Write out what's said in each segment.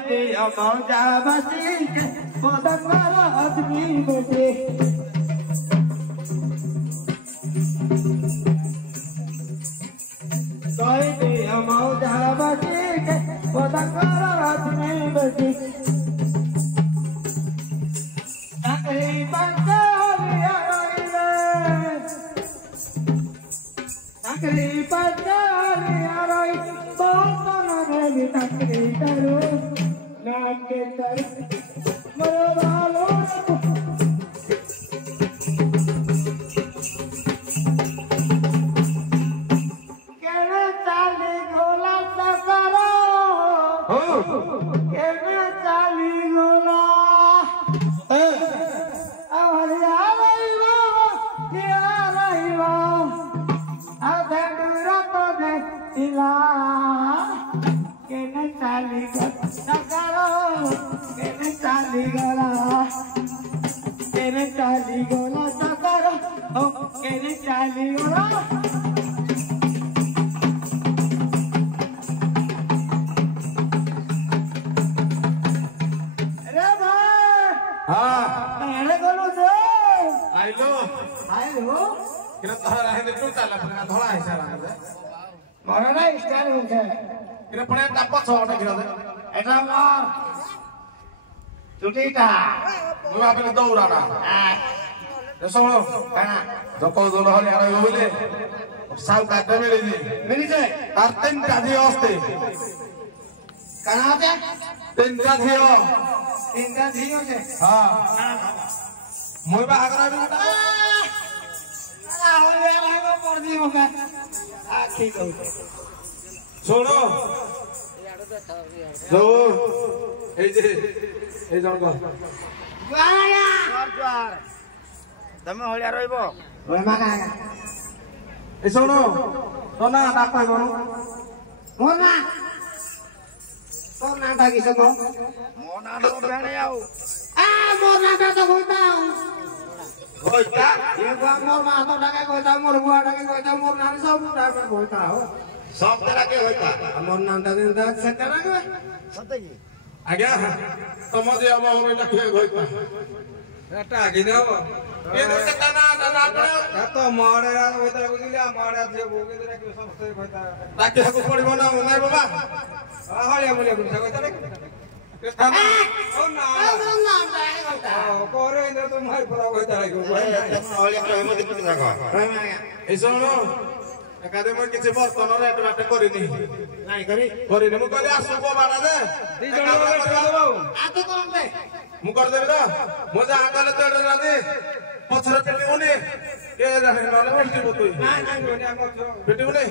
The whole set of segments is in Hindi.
दे मौजा बसी के पदंगर आदमी बसे दे मौजा बसी के पदंगर आदमी बसे नकली पंजाबिया नकली पंजाबिया रोई नकली करो नाके कर मरो वालो केने चाली गोला सकरो केने चाली गोला आवरिया रहिबो किया रहिबो आधे दूरा तो देखिला केने चाली सकरो केने चाली गोला सकरो ओ केने चाली गोला अरे भाई हां तेरे गोलो से आइलो किरा तोहरा है ने टूटा लपना धोला है सारा मोरा ना स्टाइल होते किरा पणे टाप छटा किरा दे এটা আমার ছুটিটা মই ভাবিলে দৌড়াটা এসলো কানা যখন দৌড় হলে আর হইলে সাউ কাটে মিলিনি মিলিছে তার তিনটা ঝিও আসতে কানা আছে তিনটা ঝিও তিনটা ঝিও আছে হ্যাঁ মই বাহাগরা বিটা হলে ভাইবা পড়দি হোগা আখি কইতে শোনো जो এই যে এই জনক জুয়ারা জোয়ার তুমি হলিয়া রইব ওই মাগা এই শোনো তো না ডাক পাই বলো মোর না তোর নামটা কি সব মো না নো বেনে আও মোর নামটা তো কইতাও কইতা মোর মা তো ডাকে কইতাও মোর বুয়া ডাকে কইতাও মোর নাম সব ডাকে কইতাও সব তেরাকে হইতা মোর নামটা দিন দাগ সেটা রাখবে সত্যি কি আজ্ঞা তম যে আমো হবে ডাকে হইতা এটা আগে দাও এ তো টানা টানা পড়ে এত মারে হইতা বুঝিলে মারে যে বগে দিরা কি সমস্ত হইতা ডাকে হাকু পড়িব না নাই বাবা হলিয়া বলে বুঝা হইতা রে ও না মোর নামটা কইতাও করে ইন্দর তো মার পড়া হইতা রে হলিয়া রইব দেখতে থাকো ওই মাগা এই শোনো একাডেমি কিছু বর্তমানে এটা বাটে করিনি নাই করি করিনি মু কইলে আসবো বাড়া দে দুই জন করে দেবো আতো কোন দে মু কর দেবি না মু যা আগালে তো এটা রানি পছরে পেটি উনি কে জানে নলে পেটি বতুই না না পেটি উনি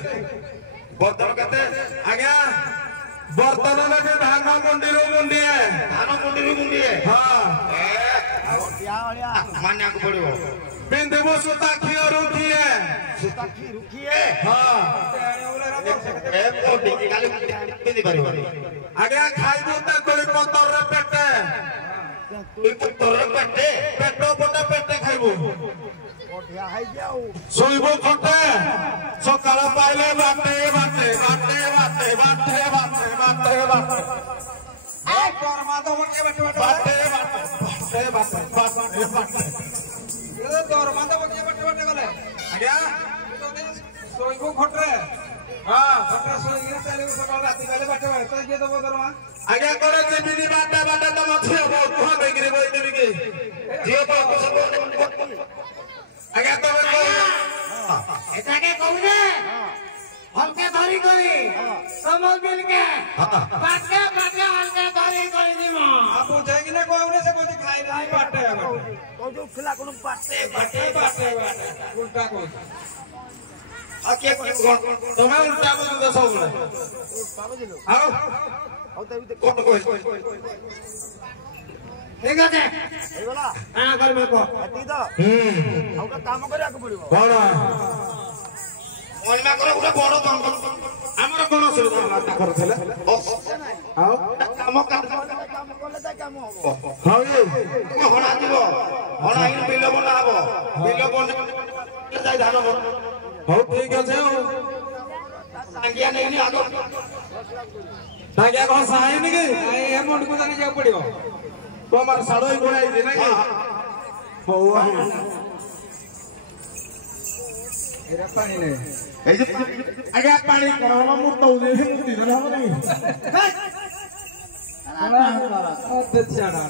বর্তমান কতে আজ্ঞা বর্তমানে যে ধান মন্দিরে ধান মুন্ডিয়ে হ্যাঁ হলিয়া হলিয়া মানিয়াକୁ পড়িব পিন্ধিব সুতা খিও রুখিয়ে সুতা কি রুখিয়ে হ্যাঁ এ কোটি গালি পিন্দি পারিব আজ্ঞা খাইব তা কলি পতরে পেটে তুই তোর পেটে পেট পটা পেটে খাইব কোঠিয়া হাই যাও শৈব খটে সকাল পাইলে বাটে বাটে বাটে বাটে বাটে বাটে বাটে বাটে এই কর্মা তো মকে বেটে বেটে বাটে বাটে বাটে বাটে বাটে এ তোর মাথা মকে বেটে বেটে গলে আজ্ঞা সইবো খটরে হ্যাঁ খটরে সইলে চাইলে সকাল রাতে গলে বেটে বেটে তো গিয়ে দেবো দরমা আজ্ঞা করে চিবিনি বাটে বাটে তো মাছি হবো তুহ বেগিরি বই দেবি কি জিও তো সব আজ্ঞা তো এটাকে কইরে হলকে ধরি করি সমল দিলকে পাটে পাটে হলকে ধরি করি দিম আপু যাই কিনা কোনে সে কইতে খাই নাই বাটে কইতো খেলা কোন পাটে বাটে বাটে বাটে উল্টা কই আর কে কই তুমি উল্টা বলতে সবলে পাবো দিলো আও আও তাই কত কই ঠিক আছে এইগলা হ্যাঁ করবে কো এতি তো আউ কাম করিয়াକୁ পড়িব বড় মহিমা করে ଗୋଟେ ବଡ ଦଣ୍ଡ ଆମର কোন অসুবিধা হলা তা করতেলে আও কাম কলে তা কাম হবো হাউই হଣା দিব হଣା ইন বিଲ বনা হবো বিল বনা যাই ধান হবো হଉ ঠিক আছে ସାଙ୍ଗିଆ ନେଇନି ଆଗ ତାଜ୍ଞା ଘଷା ହେଇନି କି ନାଇଁ ଏ ମଣ୍ଡକୁ ତାନେ ଯିବାକୁ ପଡିବ ତମର ସାଡୁ ହେଇ ଗୋଡା ହେଇଛି ନାଇଁ କି ହଉ ଏରା ପାଣି ନେ এই যে ଆଜ୍ଞା ପାଣି କଣ ହବ ମୁଁ ତଉରେ ମୁତି ଦେଲେ ହବ ନାଇଁ Anak, ଅତେ ଛାଡା